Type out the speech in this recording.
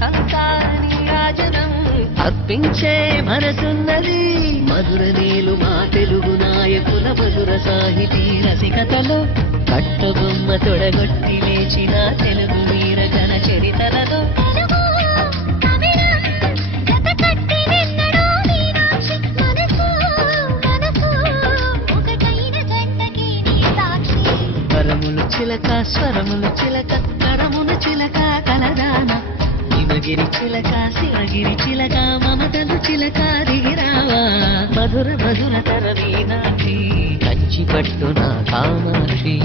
సంతాని రాజనం అర్పించే మనసున్నది మధుర నీలు మా తెలుగు నాయకుల మధుర సాహితీ రసికతలో కట్టబొమ్మ తొడగొట్టి లేచిన తెలుగు వీర జన చరితలలో స్వరములు చిలక స్వరములు చిలక కరములు చిలక కలదాన హిమగిరి చిలక శివగిరి చిలక మమతలు చిలక దిగిరావా మధుర మధుర తర మీనాక్షి కంచి పట్టున కామాక్షి